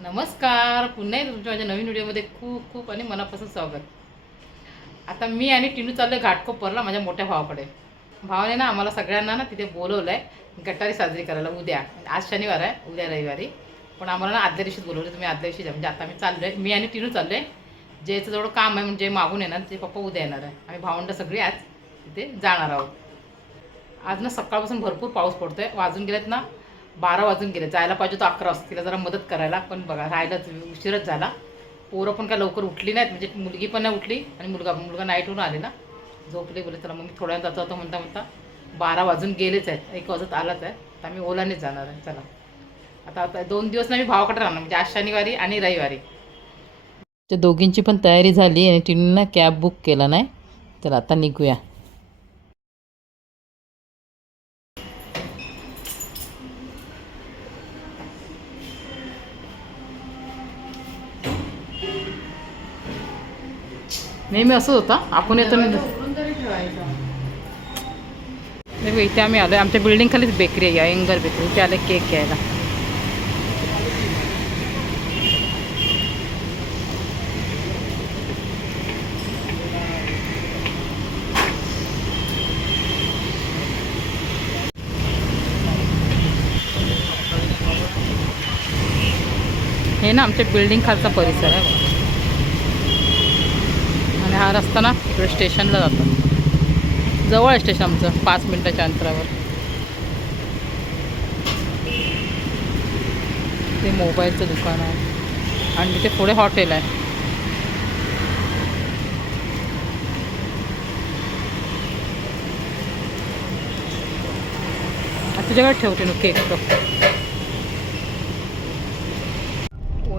नमस्कार. पुन्हा एकदा तुमच्या माझ्या नवीन व्हिडिओमध्ये खूप खूप आणि मनापासून स्वागत. आता मी आणि टिनू चाललोय घाटकोपरला माझ्या मोठ्या भावाकडे. भावाने ना आम्हाला सगळ्यांना ना तिथे बोलवलं आहे गटारी साजरी करायला उद्या. आज शनिवार आहे उद्या रविवारी. पण आम्हाला ना आदल्या दिवशीच बोलवलं तुम्ही आदल्या दिवशी जा. म्हणजे आता आम्ही चाललो आहे मी आणि टिनू चाललो आहे ज्याचं जवळ काम आहे म्हणजे मागून येणार ते पप्पा उद्या येणार आहे. आम्ही भावंड सगळी आज तिथे जाणार आहोत. आज ना सकाळपासून भरपूर पाऊस पडतो आहे वाजून गेलेत ना बारा वाजून गेले. जायला पाहिजे तो अकरा वाजता. तिला जरा मदत करायला. पण बघा राहायलाच उशीरच झाला. पोरं पण काय लवकर उठली नाहीत. म्हणजे मुलगी पण नाही उठली आणि मुलगा मुलगा नाईटहून आलेला. झोपले बोले चला मग मी थोड्या वेळात जातो होतो म्हणता म्हणता बारा वाजून गेलेच आहेत. एक वाजत आलाच आहे. तर आम्ही ओलानेच जाणार आहे. चला. आता आता दोन दिवस ना मी भावाकडे राहणार. म्हणजे आज शनिवारी आणि रविवारी. त्या दोघींची पण तयारी झाली आणि टिनूला कॅब बुक केला नाही. तर आता निघूया. नेहमी असंच होतं आपण येतो इथे आम्ही आलो आमच्या बिल्डिंग खालीच बेकरी आहे अयंगर बेकरी इथे आले केक घ्यायला. हे ना आमच्या बिल्डिंग खालचा परिसर आहे. आणि हा रस्ता ना इकडे स्टेशनला जातो. जवळ आहे स्टेशन आमचं पाच मिनटाच्या अंतरावर. ते मोबाईलचं दुकान आहे. आणि तिथे पुढे हॉटेल आहे. आता तुझ्याकडे ठेवते ना केक तो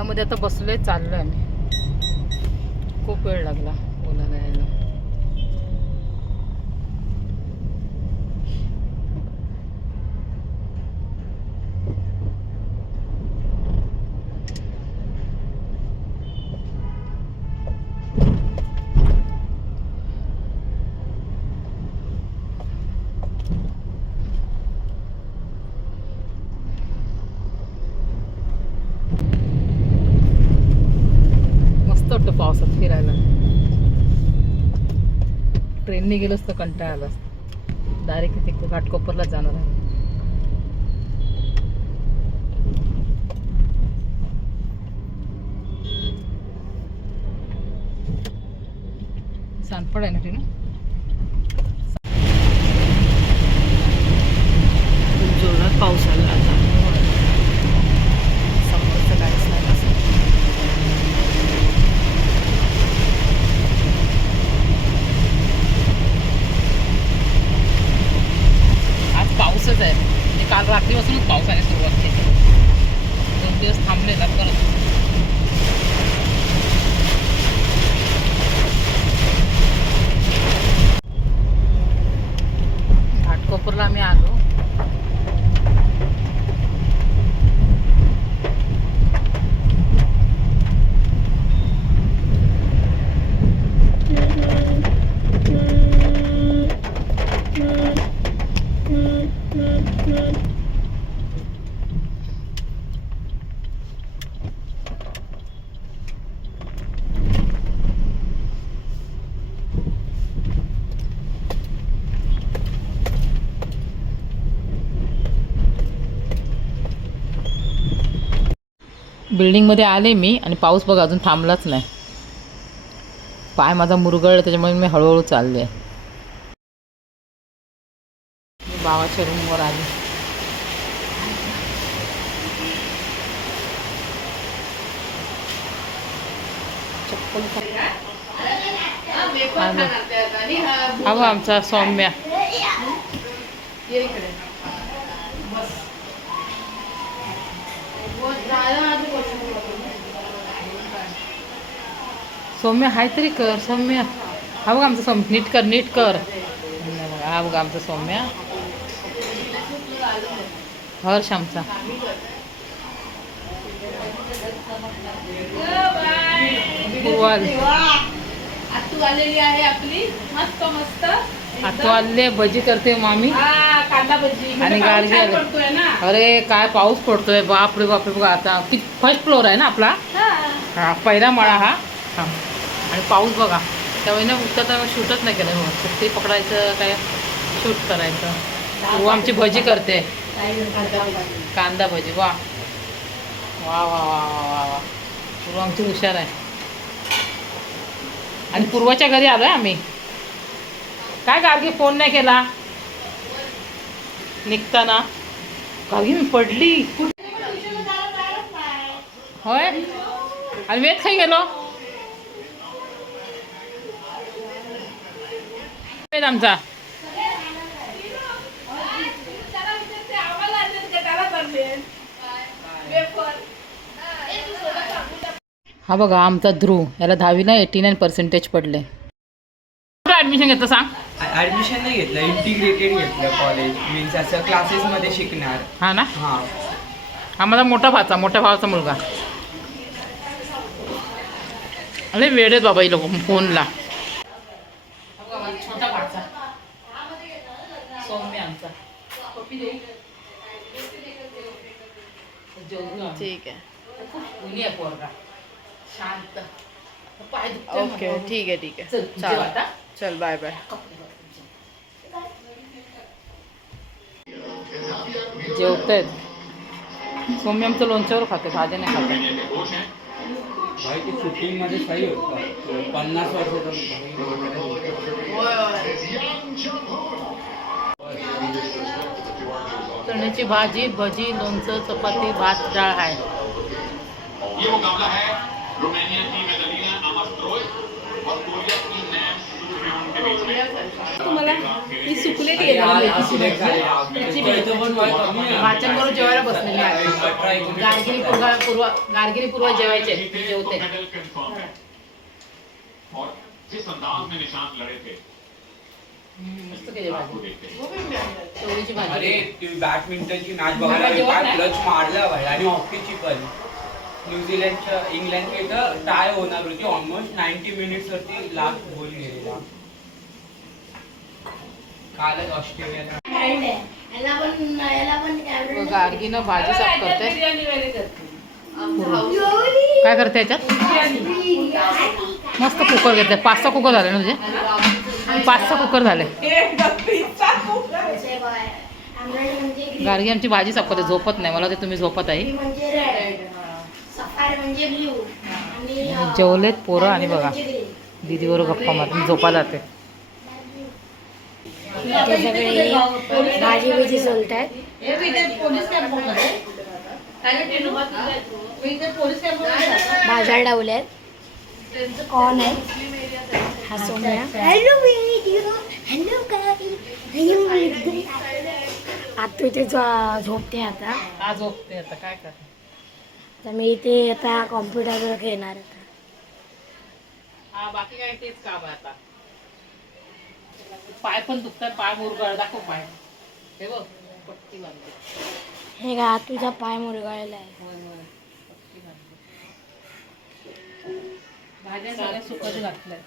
ओलामध्ये आता बसलोय चाललोय आम्ही. खूप वेळ लागला. ओलाला यायला मस्त वाटतं पावसात फिरायला. ट्रेनने गेलोच तर कंटाळा आला डायरेक्ट तिथे घाटकोपरला जाणार आहे. सांडपड आहे ना ट्रेन ना जोरात पाऊस आला आता समोरचं काहीच नाही असं आज पाऊसच आहे म्हणजे काल रात्रीपासूनच पावसाने सुरुवात केली दोन दिवस थांबले ना परत घाटकोपरला आम्ही आलो. बिल्डिंगमध्ये आले मी आणि पाऊस बघा अजून थांबलाच नाही. पाय माझा मुरगळला त्याच्यामुळे मी हळूहळू चालले. मी बाबाच्या रूमवर आले. चप्पल आलो. आमचा सौम्या. सौम्य हाय तरी कर सौम्य. हा बघ आमचं सौम्य. नीट कर नीट कर. हा बघ आमचं सौम्य. हर्ष आमचा आलेली आहे आपली मस्त मस्त आता आले भजी करते मामी. कांदा भजी आणि पाऊस गाडगी अरे काय पाऊस पडतोय. बापरे बापरे. बघा आता किती फर्स्ट फ्लोअर आहे ना आपला? हा. हा पहिला मळा हा. हा. आणि पाऊस बघा. त्यामुळे ना उतरता शूटच नाही केलं. हो, मग ते पकडायचं काय? शूट करायचं. तू आमची भजी करते. कांदा भजी. वा. वा वा वा वा वा वा. पूर्व आमची हुशार आहे. आणि पूर्वाच्या घरी आलोय आम्ही. काय गार्गी फोन नाही केला? निघताना. गार्गी मी पडली. होय? आणि वेद खाई गेलो? वेद आमचा. हा बघा आमचा ध्रुव याला दहावीला एटी नाईन पर्सेंटेज पडले. कुठं ॲडमिशन घेतलं सांग? ऍडमिशन नाही घेतलं इंटिग्रेटेड घेतलं कॉलेज मीन्स असं क्लासेसमध्ये शिकणार. हा ना? हां. हा माझा मोठा भाचा मोठ्या भावाचा मुलगा. अरे वेळ आहेत बाबा ही लोक फोनला. छोटा भाचा सौम्य आमचा ठीक आहे खूप ऊनी आहे पोरगा शांत पाय ओके ठीक आहे ठीक आहे चल बाय बाय जेवतायत सौम्य आमचं लोणच्यावर खाते भाज्या नाही खाते भाई ते शूटिंगमध्ये सही होतं. पन्नास वर्षाचा चण्याची भाजी भजी लोणचं चपाती भात डाळ आहे. पण वय कमी आहे. वाचन करून जेवायला बसलेली आहे गारगिरी पूर्व पूर्व गारगिरी पूर्व जेवायचे ते जेवते. है हैं बॅडमिंटनची मॅच बघायला. क्लच मारला आणि हॉकीची पण. न्यूझीलंडच्या इंग्लंडच्या इथं टाय होणार होती. ऑलमोस्ट नाईन्टी मिनिट्स वरती लास्ट गोल गेलेला. कालच ऑस्ट्रेलियाला भाजी साफ करते. बिर्याणी वगैरे करते. काय करते याच्यात? मस्त कुकर घेतले. पाच सहा कुकर झाले ना तुझे? पाच सहा कुकर झाले. म्हणजे गार्गी आमची भाजी साफ करते. झोपत नाही. मला ते तुम्ही झोपत आहे. म्हणजे म्हणजे जेवलेत पोरं आणि बघा. दीदीवर गप्पा मारून झोपा जाते. इथे सगळे भाजी बिजी सोलतायत भाज्या लावल्यात कोण आहे? हा सोम्या हॅलो व्हिडिओ हॅलो काय आता इथे झोपते आता. झोपते आता. काय कर तर मी इथे आता कॉम्प्युटरवर खेळणार आता. बाकी काय तेच काम आता. पाय पण दुखतात पाय मुरगळ दाखव पाय. हे बघ पट्टी बांधते हे का तुझा पाय मुरगळलेला आहे. भाज्या सगळ्या सुकत घातल्या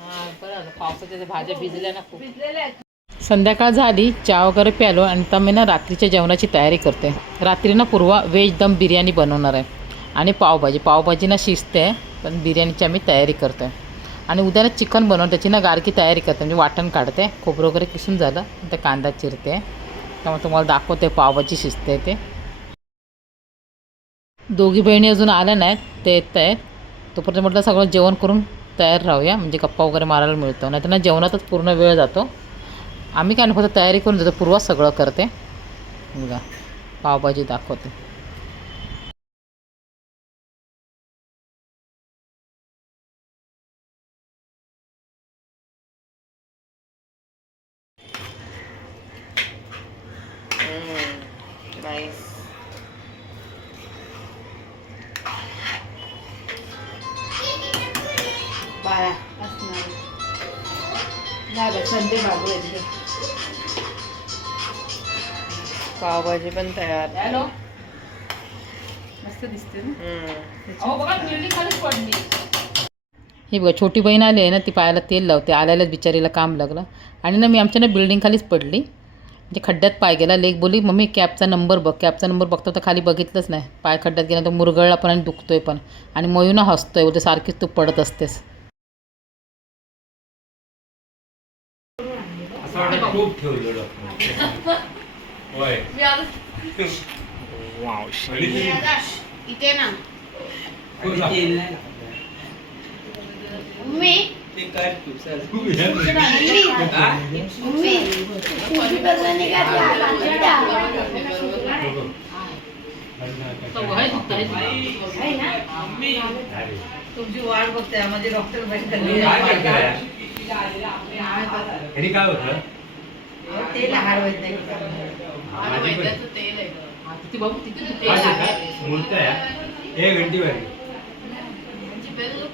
हा बरं झालं पावसाच्या त्या भाज्या भिजल्या ना खूप. भिजलेले आहेत. संध्याकाळ झाली चहा वगैरे प्यालो आणि आता मी ना रात्रीच्या जेवणाची तयारी करते. रात्री ना पूर्वा व्हेज दम बिर्याणी बनवणार आहे. आणि पावभाजी पावभाजी ना शिजते आहे पण बिर्याणीची आम्ही तयारी करतो आहे आणि उद्याला चिकन बनवून त्याची ना गारकी तयारी करते म्हणजे वाटण काढते खोबरं वगैरे किसून झालं ते कांदा चिरते. त्यामुळे तुम्हाला दाखवते पावभाजी शिजते ते. दोघी बहिणी अजून आल्या नाहीत ते येत आहेत. तोपर्यंत म्हटलं सगळं जेवण करून तयार राहूया म्हणजे गप्पा वगैरे मारायला मिळतो. नाही त्यांना ना जेवणातच पूर्ण वेळ जातो. आम्ही काय नाही फक्त तयारी करून देतो पूर्वा सगळं करते. बघा पावभाजी दाखवते. असणार. नाही बाबू तिथे. पावभाजी पण तयार. हॅलो? मस्त दिसते ना? अहो बघा बिल्डिंग खालीच पडली. ही बघा छोटी बहीण आली आहे ना ती पायाला तेल लावते. आल्यालाच बिचारीला काम लागलं. आणि ना मी आमच्या ना बिल्डिंग खालीच पडली. म्हणजे खड्ड्यात पाय गेला लेक बोली मम्मी कॅबचा नंबर बघ कॅबचा नंबर बघतो तर खाली बघितलंच नाही. पाय खड्ड्यात गेला तर मुरगळला पण आणि दुखतोय पण. आणि मयूना हसतोय बोलते सारखीच तू पडत असतेस. इथे ना. नाही ते तू हा? तुमची वाट बघते माझे डॉक्टर काय काय होतं? तेल आहे. करताय? मूर्त आहे. एक घंटी वाली नाही आतमध्ये येते ते पाव आणून दिले भाऊ किती दुपारी झोपलं आणि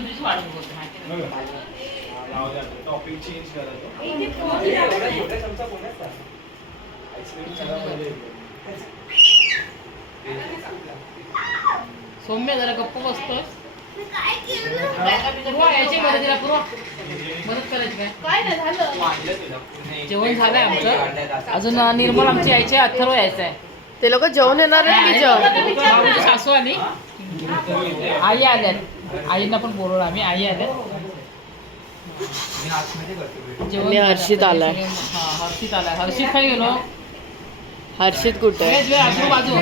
तुझी वाट बघत होते, माहिती नाही. सौम्य जरा गप्प बसतोय. मदत करायची काय? काय नाही झालं. जेवण झालंय आमचं. अजून निर्मल आमची यायची आहे, अथर्व यायचं आहे. ते लोक जेवण येणार आहे की जेवण? सासू आली आई आल्यात. आईंना पण बोलवलं आम्ही आई आल्यात. हर्षित. आलाय. हा हर्षित आलाय. हर्षित खाई गेलो? हर्षित कुठे? आजू बाजू.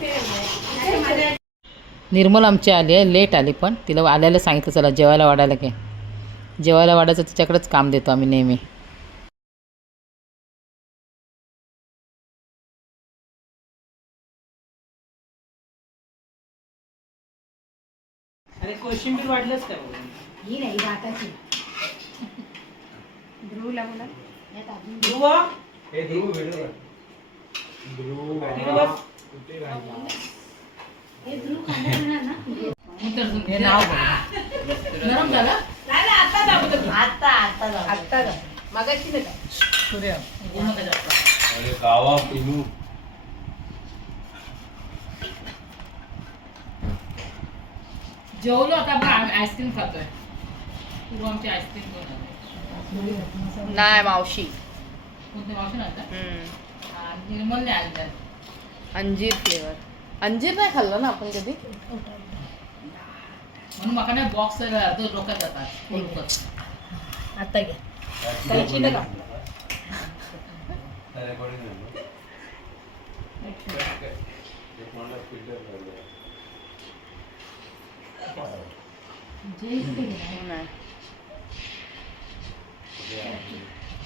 काय निर्मल आमची आली आहे लेट आली पण. तिला आल्याला सांगितलं चला जेवायला वाढायला की. जेवायला वाढायचं तिच्याकडेच काम देतो आम्ही नेहमी. अरे कोशिंबीर वाढलंच काय ही नाही भाताची. ध्रुवला बोला यात अजून ध्रुव? हे ध्रुव व्हिडिओ कर. ध्रुव. ध्रुव हे. ध्रुव खाणार नाही ना? हे नाव नरम झालं? आता आता जाऊ आता मागाशी नाही का? सूर्य. अरे गावा पिनू जेवलो आता आईस्क्रीम खातोय. पूर्व आमची आईस्क्रीम नाही मावशी. मावशी ना हम्म. निर्मलने आणल्या अंजीर फ्लेवर अंजीर नाही खाल्लं ना आपण कधी? म्हणून नाही बॉक्स तो डोक्यात जातात. आता घे खायची नका. नाही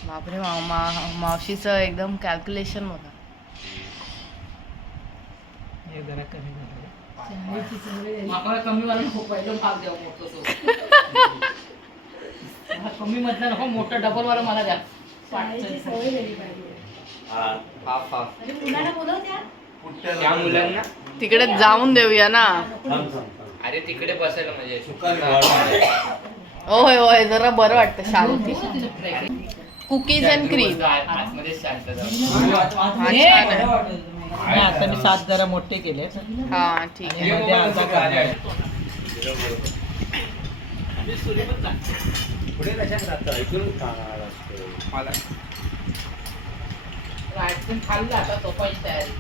बापरे मा मा- मावशीचं एकदम कॅल्क्युलेशन बघा हे जरा कमी झालं. कमी वाला नको पहिलं भाग द्या मोठं मला कमी मधलं नको मोठं डबल वाला मला द्या. शाळेची सवय झाली पाहिजे. हाफ हाफ अरे मुलांना बोलवत्या त्या. मुलांना? तिकडे जाऊन देऊया ना. अरे तिकडे बसायला म्हणजे होय होय जरा बरं वाटतं शांती. Cookies and cream. आतमध्ये शांत हा नाही, आता मी सात जरा मोठे केले. हा ठीक आहे. पुढे कशात राहतं ऐकून खाणार असतो मला आईस्क्रीम खाल्लं आता झोपायची तयारी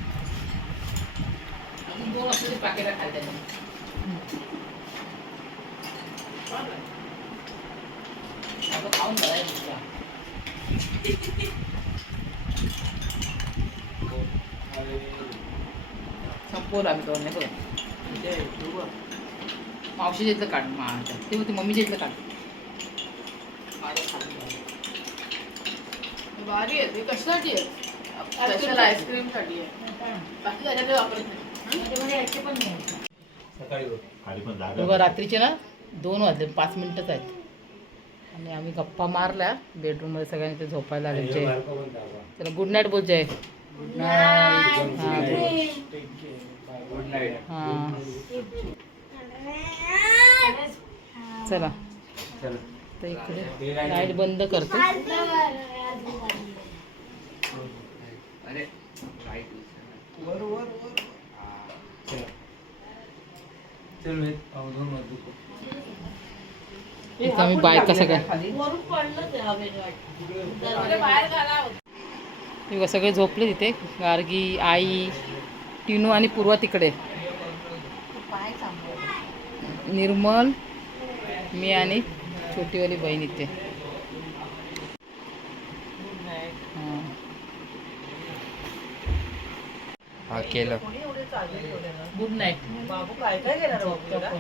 अजून दोन असले पाकिटा खाल्ल्या आता खाऊन बघायचं संपवलं आम्ही दोन नाही बघ मावशी घेतलं काढ माझ्या ते होती मम्मी घेतलं काढ माझं खाल्लं. भारी आहे. ती कशासाठी आहे? स्पेशल आईस्क्रीमसाठी. आहे. बाकी त्याच्यात वापरत नाही. त्याच्यामध्ये याचे पण नाही. सकाळी बघ. बघा रात्रीचे ना दोन वाजले पाच मिनिटच आहेत. आणि आम्ही गप्पा मारल्या बेडरूममध्ये सगळ्यांनी ते झोपायला जय. त्याला गुड नाईट बोल जय. गुड नाईट हां. चला. चला. तर इकडे लाइट बंद करते अरे राईट वर वर वर चल. चल वेद अवधून मधू. इथं आम्ही बायका सगळ्या वरून पडलं ते हवेने वाटतं. हे बघा, सगळे झोपले तिथे. गार्गी आई टिनू आणि पूर्वा तिकडे. पाय सांभाळ निर्मल मी आणि छोटीवाली बहीण इथे. केलं. गुड नाईट बाबू काय काय घेणार बाबू